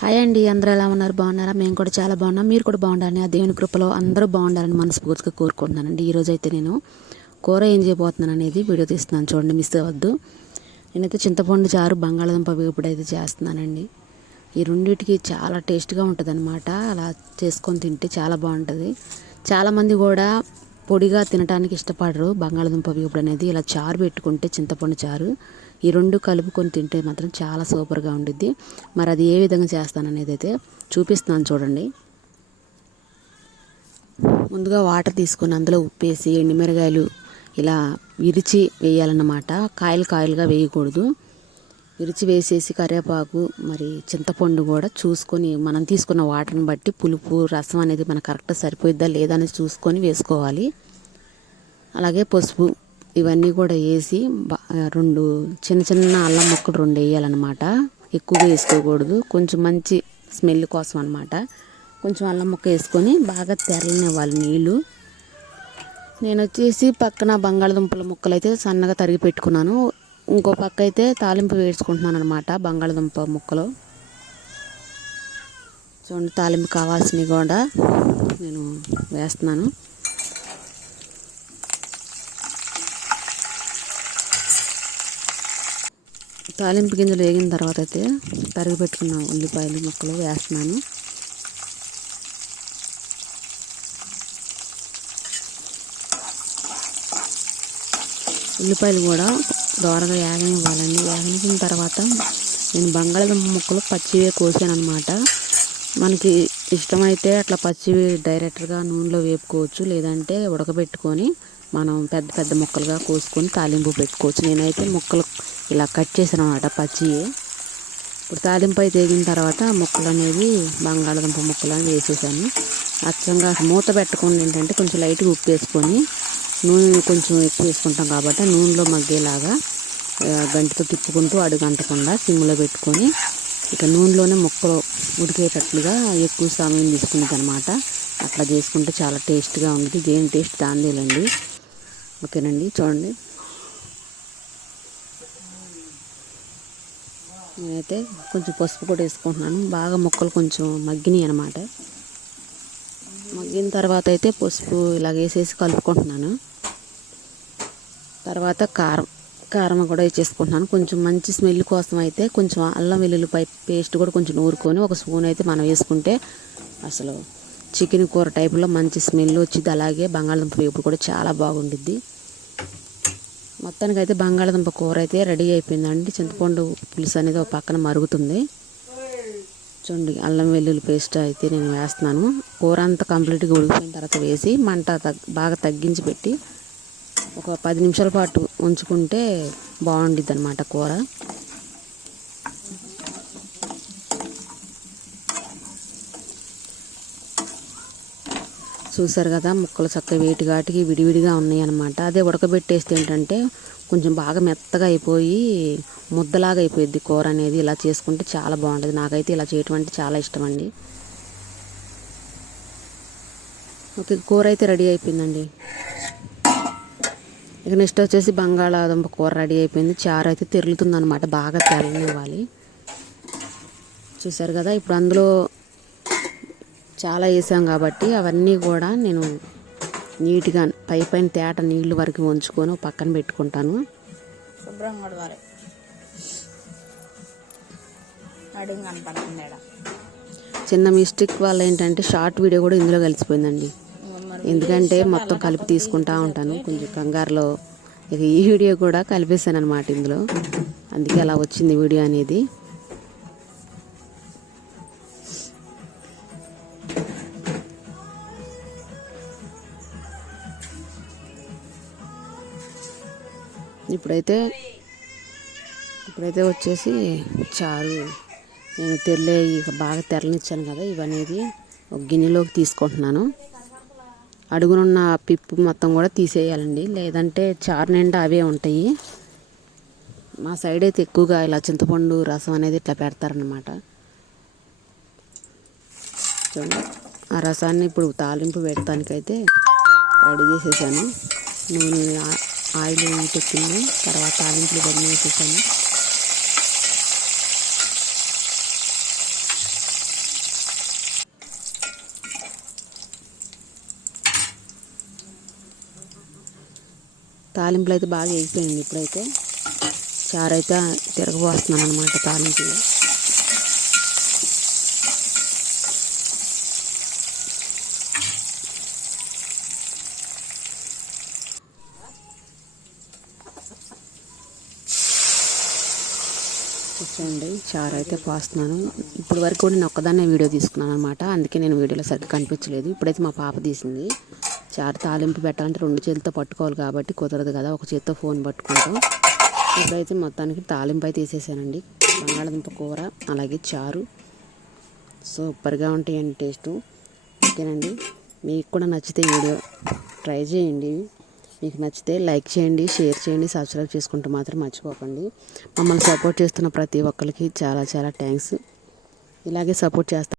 Hi అండి అందరూ ఎలా ఉన్నారు? బాగున్నారా? మేము కూడా చాలా బాగున్నాం. మీరు కూడా బాగుండాలని ఆ దేవుని కృపలో అందరూ బాగుండాలని మనస్ఫూర్తిగా కోరుకుంటున్నానండి. ఈరోజు అయితే నేను కూర ఏం చేయబోతున్నాను అనేది వీడియో తీస్తున్నాను. చూడండి మిస్ అవ్వద్దు. నేనైతే చింతపండు చారు బంగాళదుంప వేపుడు అయితే చేస్తున్నానండి. ఈ రెండింటికి చాలా టేస్ట్గా ఉంటుంది అనమాట అలా చేసుకొని తింటే చాలా బాగుంటుంది. చాలామంది కూడా పొడిగా తినడానికి ఇష్టపడరు. బంగాళదుంప వేపుడు అనేది ఇలా చారు పెట్టుకుంటే చింతపండు చారు ఈ రెండు కలుపుకొని తింటే మాత్రం చాలా సూపర్గా ఉండిద్ది. మరి అది ఏ విధంగా చేస్తాననేది అయితే చూపిస్తున్నాను చూడండి. ముందుగా వాటర్ తీసుకొని అందులో ఉప్పేసి ఎండుమిరగాయలు ఇలా విరిచి వేయాలన్నమాట. కాయలు కాయలుగా వేయకూడదు. విరిచి వేసేసి కరివేపాకు మరి చింతపండు కూడా చూసుకొని మనం తీసుకున్న వాటర్ని బట్టి పులుపు రసం అనేది మనకు కరెక్ట్ సరిపోయిద్దా లేదా అనేది చూసుకొని వేసుకోవాలి. అలాగే పసుపు ఇవన్నీ కూడా వేసి రెండు చిన్న చిన్న అల్లం ముక్కలు రెండు వేయాలన్నమాట. ఎక్కువగా వేసుకోకూడదు. కొంచెం మంచి స్మెల్ కోసం అనమాట కొంచెం అల్లం ముక్క వేసుకొని బాగా తెరలనివ్వాలి నీళ్ళు. నేను వచ్చేసి పక్కన బంగాళదుంపల ముక్కలు అయితే సన్నగా తరిగి పెట్టుకున్నాను. ఇంకో పక్క అయితే తాలింపు వేసుకుంటున్నాను అనమాట బంగాళదుంప ముక్కలు. చూడండి తాలింపు కావాల్సినవి కూడా నేను వేస్తున్నాను. తాలింపు గింజలు వేగిన తర్వాత అయితే తరిగి పెట్టుకున్న ఉల్లిపాయలు ముక్కలు వేస్తున్నాను. ఉల్లిపాయలు కూడా దోరగా వేగనివ్వాలండి. వేగనిచ్చిన తర్వాత నేను బంగాళదుంప ముక్కలు పచ్చివే కోసాను అనమాట మనకి ఇష్టమైతే అట్లా పచ్చివి డైరెక్ట్గా నూనెలో వేపుకోవచ్చు. లేదంటే ఉడకబెట్టుకొని మనం పెద్ద పెద్ద ముక్కలుగా కోసుకొని తాలింపు పెట్టుకోవచ్చు. నేనైతే ముక్కలు ఇలా కట్ చేసాను అనమాట పచ్చి ఇప్పుడు తాలింపు అయితే వేగిన తర్వాత ముక్కలు అనేది బంగాళదుంప ముక్కలు అని వేసేసాను. అచ్చంగా మూత పెట్టకుండా ఏంటంటే కొంచెం లైట్గా ఉప్పు వేసుకొని నూనె కొంచెం ఎక్కువ వేసుకుంటాం కాబట్టి నూనెలో మగ్గేలాగా గంటతో గంటితో తిప్పుకుంటూ అడుగంటకుండా సిమ్లో పెట్టుకొని ఇక నూనెలోనే ముక్కలు ఉడికేటట్లుగా ఎక్కువ సమయం తీసుకునేది అనమాట అట్లా చేసుకుంటే చాలా టేస్ట్గా ఉంది దేని టేస్ట్ దానిదేలండి. ఓకేనండి. చూడండి. నేనైతే కొంచెం పసుపు కూడా వేసుకుంటున్నాను. బాగా ముక్కలు కొంచెం మగ్గినాయి అనమాట మగ్గిన తర్వాత అయితే పసుపు ఇలా వేసేసి కలుపుకుంటున్నాను. తర్వాత కారం కారం కూడా వేసేసుకుంటున్నాను. కొంచెం మంచి స్మెల్ కోసం అయితే కొంచెం అల్లం వెల్లుల్లిపాయ పేస్ట్ కూడా కొంచెం నూరుకొని ఒక స్పూన్ అయితే మనం వేసుకుంటే అసలు చికెన్ కూర టైపులో మంచి స్మెల్ వచ్చింది అలాగే బంగాళదుంప వేపుడు కూడా చాలా బాగుండిద్ది. మొత్తానికి అయితే బంగాళదుంప కూర అయితే రెడీ అయిపోయిందండి. చింతపండు పులుసు అనేది ఒక పక్కన మరుగుతుంది. చూడండి అల్లం వెల్లుల్లి పేస్ట్ అయితే నేను వేస్తున్నాను. కూర అంతా కంప్లీట్గా ఉడికిపోయిన తర్వాత వేసి మంట తగ్ బాగా తగ్గించి పెట్టి ఒక పది నిమిషాల పాటు ఉంచుకుంటే బాగుండిద్ది అనమాట కూర. చూసారు కదా ముక్కలు చక్కగా వేటి ఘాటికి విడివిడిగా ఉన్నాయి అనమాట అదే ఉడకబెట్టేస్తే ఏంటంటే కొంచెం బాగా మెత్తగా అయిపోయి ముద్దలాగా అయిపోయింది కూర అనేది. ఇలా చేసుకుంటే చాలా బాగుంటుంది. నాకైతే ఇలా చేయటం అంటే చాలా ఇష్టం అండి. ఓకే కూర అయితే రెడీ అయిపోయిందండి. ఇక నెక్స్ట్ వచ్చేసి బంగాళాదుంప కూర రెడీ అయిపోయింది. చారు అయితే తిరుగుతుంది అనమాట బాగా తెల్లనివ్వాలి. చూసారు కదా ఇప్పుడు అందులో చాలా వేసాం కాబట్టి అవన్నీ కూడా నేను నీట్గా పై పైన తేట నీళ్ళు వరకు ఉంచుకొని పక్కన పెట్టుకుంటాను. కడవాలి. చిన్న మిస్టేక్ వల్ల ఏంటంటే షార్ట్ వీడియో కూడా ఇందులో కలిసిపోయిందండి. ఎందుకంటే మొత్తం కలిపి తీసుకుంటా ఉంటాను. కొంచెం కంగారులో ఇక ఈ వీడియో కూడా కలిపేశాను అనమాట ఇందులో. అందుకే అలా వచ్చింది వీడియో అనేది. ఇప్పుడైతే ఇప్పుడైతే వచ్చేసి చారు. నేను తెరలే ఇక బాగా తెరలనిచ్చాను కదా ఇవనేది. ఒక గిన్నెలోకి తీసుకుంటున్నాను. అడుగునున్న పిప్పు మొత్తం కూడా తీసేయాలండి. లేదంటే చారు నిండా అవే ఉంటాయి. మా సైడ్ అయితే ఎక్కువగా ఇలా చింతపండు రసం అనేది ఇట్లా పెడతారనమాట చూడండి. ఆ రసాన్ని ఇప్పుడు తాలింపు పెట్టడానికైతే రెడీ చేసేసాను. నూనె ఆయిల్ పెట్టింది తర్వాత ఆవింట్లు బండి వేసేసాను తాలింపులు అయితే బాగా వేగిపోయింది ఇప్పుడైతే. చారు అయితే తిరగబోస్తున్నాను అనమాట తాలింపులు. చూడండి చారు అయితే పోస్తున్నాను. ఇప్పుడు వరకు కూడా నేను ఒక్కదాన్నే వీడియో తీసుకున్నాను అనమాట అందుకే నేను వీడియోలో సరిగ్గా కనిపించలేదు. ఇప్పుడైతే మా పాప తీసింది. చారు తాలింపు పెట్టాలంటే రెండు చేతులతో పట్టుకోవాలి కాబట్టి కుదరదు కదా. ఒక చేతితో ఫోన్ పట్టుకుంటాం. ఇప్పుడైతే మొత్తానికి తాలింపు అయితే తీసేసానండి. బంగాళదుంప కూర అలాగే చారు. సూపర్గా ఉంటాయండి టేస్ట్. ఓకేనండి. మీకు కూడా నచ్చితే వీడియో ట్రై చేయండి. మీకు నచ్చితే లైక్ చేయండి షేర్ చేయండి సబ్స్క్రైబ్ చేసుకుంటూ మాత్రం మర్చిపోకండి. మమ్మల్ని సపోర్ట్ చేస్తున్న ప్రతి ఒక్కరికి చాలా చాలా థ్యాంక్స్. ఇలాగే సపోర్ట్ చేస్తాను